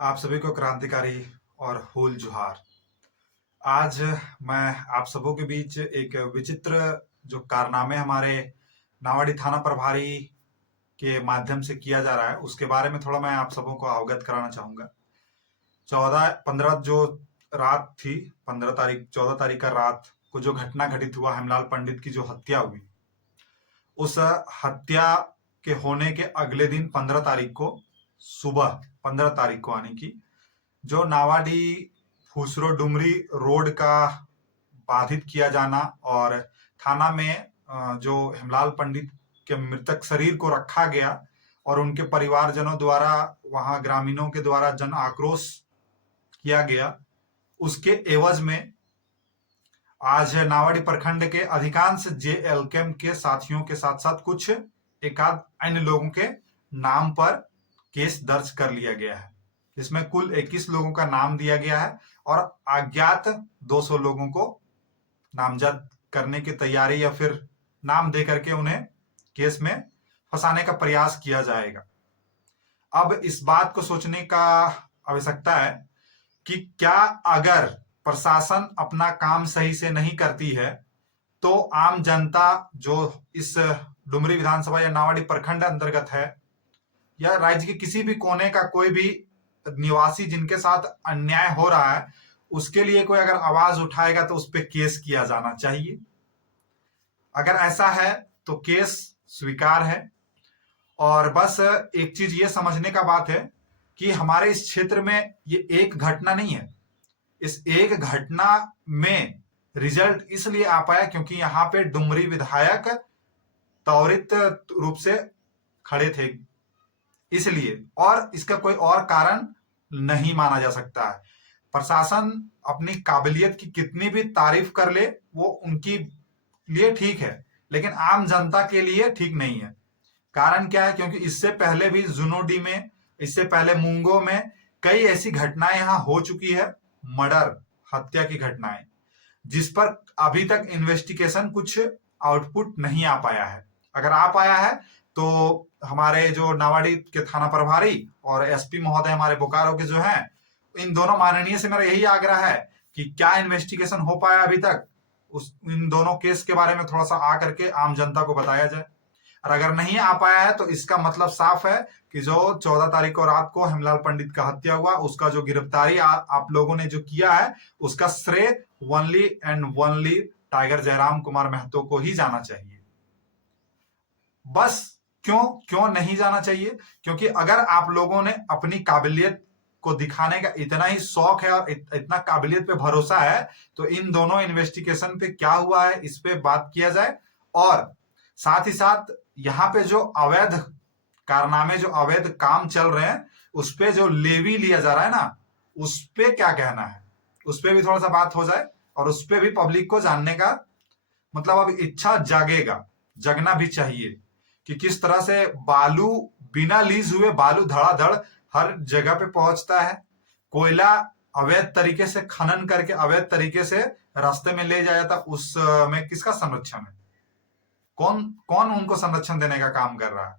आप सभी को क्रांतिकारी और हूल जुहार। आज मैं आप सबों के बीच एक विचित्र जो कारनामे हमारे नावाडी थाना प्रभारी के माध्यम से किया जा रहा है उसके बारे में थोड़ा मैं आप सबों को अवगत कराना चाहूंगा। 14-15 जो रात थी, 15 तारीख 14 तारीख का रात को जो घटना घटित हुआ, हेमलाल पंडित की जो हत्या हुई, उस हत्या के होने के अगले दिन 15 तारीख को सुबह 15 तारीख को आने की जो नावाडी फुसरो डुमरी रोड का बाधित किया जाना और थाना में जो हेमलाल पंडित के मृतक शरीर को रखा गया और उनके परिवारजनों द्वारा, वहां ग्रामीणों के द्वारा जन आक्रोश किया गया, उसके एवज में आज नावाडी प्रखंड के अधिकांश जेएलकेम के साथियों के साथ साथ कुछ एकाध अन्य लोगों के नाम पर केस दर्ज कर लिया गया है। इसमें कुल 21 लोगों का नाम दिया गया है और अज्ञात 200 लोगों को नामजद करने की तैयारी या फिर नाम दे करके उन्हें केस में फंसाने का प्रयास किया जाएगा। अब इस बात को सोचने का आवश्यकता है कि क्या अगर प्रशासन अपना काम सही से नहीं करती है तो आम जनता जो इस डुमरी विधानसभा या नावाडी प्रखंड अंतर्गत है या राज्य के किसी भी कोने का कोई भी निवासी जिनके साथ अन्याय हो रहा है, उसके लिए कोई अगर आवाज उठाएगा तो उस पर केस किया जाना चाहिए। अगर ऐसा है तो केस स्वीकार है। और बस एक चीज ये समझने का बात है कि हमारे इस क्षेत्र में ये एक घटना नहीं है। इस एक घटना में रिजल्ट इसलिए आ पाया क्योंकि यहाँ पे डुमरी विधायक त्वरित रूप से खड़े थे, इसलिए, और इसका कोई और कारण नहीं माना जा सकता है। प्रशासन अपनी काबिलियत की कितनी भी तारीफ कर ले वो उनकी लिए ठीक है, लेकिन आम जनता के लिए ठीक नहीं है। कारण क्या है? क्योंकि इससे पहले भी जुनोडी में, इससे पहले मुंगो में कई ऐसी घटनाएं यहां हो चुकी है, मर्डर, हत्या की घटनाएं, जिस पर अभी तक इन्वेस्टिगेशन कुछ आउटपुट नहीं आ पाया है। अगर आ पाया है तो हमारे जो नावाडी के थाना प्रभारी और एसपी महोदय हमारे बोकारो के जो हैं, इन दोनों माननीय से मेरा यही आग्रह है कि क्या इन्वेस्टिगेशन हो पाया अभी तक, उस इन दोनों केस के बारे में थोड़ा सा आ करके आम जनता को बताया जाए। और अगर नहीं आ पाया है तो इसका मतलब साफ है कि जो 14 तारीख को रात को हेमलाल पंडित का हत्या हुआ, उसका जो गिरफ्तारी आप लोगों ने जो किया है, उसका श्रेय only and only Tiger Jairam Kumar Mahato को ही जाना चाहिए। बस क्यों नहीं जाना चाहिए? क्योंकि अगर आप लोगों ने अपनी काबिलियत को दिखाने का इतना ही शौक है और इतना काबिलियत पे भरोसा है तो इन दोनों इन्वेस्टिगेशन पे क्या हुआ है इस पे बात किया जाए। और साथ ही साथ यहाँ पे जो अवैध कारनामे, जो अवैध काम चल रहे हैं, उस पे जो लेवी लिया जा रहा है ना, उस पे क्या कहना है, उस पे भी थोड़ा सा बात हो जाए और उस पे भी पब्लिक को जानने का मतलब अब इच्छा जागेगा, जगना भी चाहिए कि किस तरह से बालू बिना लीज हुए बालू धड़ाधड़ हर जगह पे पहुंचता है। कोयला अवैध तरीके से खनन करके अवैध तरीके से रास्ते में ले जाया था, उसमें किसका संरक्षण है? कौन कौन उनको संरक्षण देने का काम कर रहा है?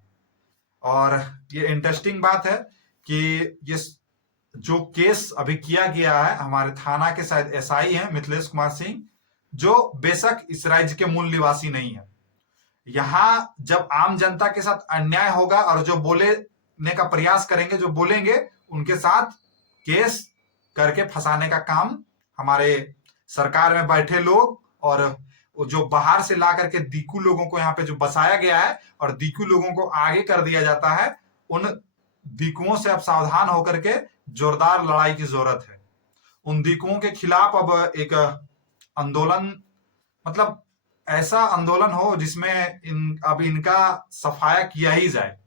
और ये इंटरेस्टिंग बात है कि ये जो केस अभी किया गया है, हमारे थाना के शायद एसआई हैं मिथिलेश कुमार सिंह, जो बेशक इस राज्य के मूल निवासी नहीं है। यहां जब आम जनता के साथ अन्याय होगा और जो बोलने का प्रयास करेंगे, जो बोलेंगे, उनके साथ केस करके फंसाने का काम हमारे सरकार में बैठे लोग और जो बाहर से ला करके दीकू लोगों को यहाँ पे जो बसाया गया है और दीकू लोगों को आगे कर दिया जाता है, उन दीकुओं से अब सावधान होकर के जोरदार लड़ाई की जरूरत है। उन दीकुओं के खिलाफ अब एक आंदोलन, मतलब ऐसा आंदोलन हो जिसमें अब इनका सफाया किया ही जाए।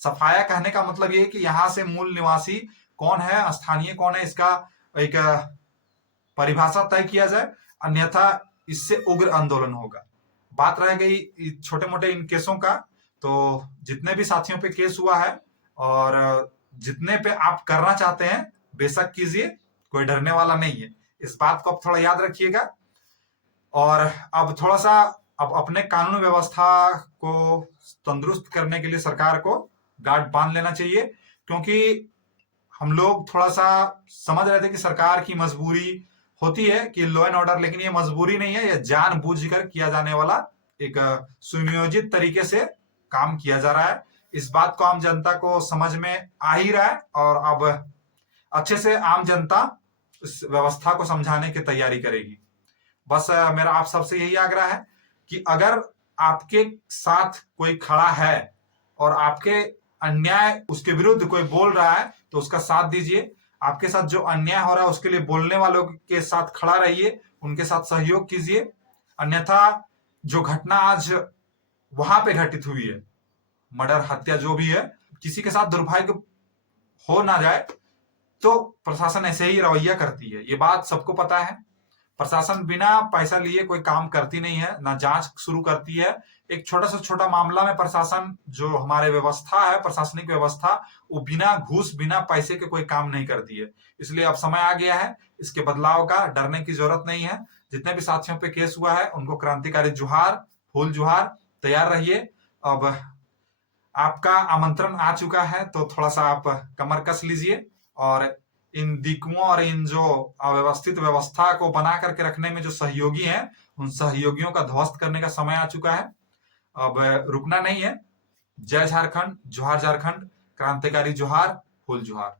सफाया कहने का मतलब ये है कि यहां से मूल निवासी कौन है, स्थानीय कौन है, इसका एक परिभाषा तय किया जाए, अन्यथा इससे उग्र आंदोलन होगा। बात रह गई छोटे मोटे इन केसों का, तो जितने भी साथियों पे केस हुआ है और जितने पे आप करना चाहते हैं बेशक कीजिए, कोई डरने वाला नहीं है। इस बात को आप थोड़ा याद रखिएगा। और अब थोड़ा सा अब अपने कानून व्यवस्था को तंदुरुस्त करने के लिए सरकार को गार्ड बांध लेना चाहिए, क्योंकि हम लोग थोड़ा सा समझ रहे थे कि सरकार की मजबूरी होती है कि लॉ एंड ऑर्डर, लेकिन ये मजबूरी नहीं है, ये जानबूझकर किया जाने वाला एक सुनियोजित तरीके से काम किया जा रहा है। इस बात को आम जनता को समझ में आ ही रहा है और अब अच्छे से आम जनता इस व्यवस्था को समझाने की तैयारी करेगी। बस मेरा आप सबसे यही आग्रह है कि अगर आपके साथ कोई खड़ा है और आपके अन्याय उसके विरुद्ध कोई बोल रहा है तो उसका साथ दीजिए। आपके साथ जो अन्याय हो रहा है उसके लिए बोलने वालों के साथ खड़ा रहिए, उनके साथ सहयोग कीजिए। अन्यथा जो घटना आज वहां पे घटित हुई है, मर्डर, हत्या जो भी है, किसी के साथ दुर्भाग्य हो ना जाए तो प्रशासन ऐसे ही रवैया करती है, ये बात सबको पता है। प्रशासन बिना पैसा लिए कोई काम करती नहीं है, ना जांच शुरू करती है। एक छोटा से छोटा मामला में प्रशासन, जो हमारे व्यवस्था है, प्रशासनिक व्यवस्था, वो बिना घूस, बिना पैसे के कोई काम नहीं करती है। इसलिए अब समय आ गया है इसके बदलाव का, डरने की जरूरत नहीं है। जितने भी साथियों पे केस हुआ है उनको क्रांतिकारी जुहार, फूल जुहार, तैयार रहिए। अब आपका आमंत्रण आ चुका है तो थोड़ा सा आप कमर कस लीजिए और इन दिकुओं और इन जो अव्यवस्थित व्यवस्था को बना करके रखने में जो सहयोगी हैं, उन सहयोगियों का ध्वस्त करने का समय आ चुका है। अब रुकना नहीं है। जय झारखंड, जोहार झारखंड, क्रांतिकारी जोहार, फूल जोहार।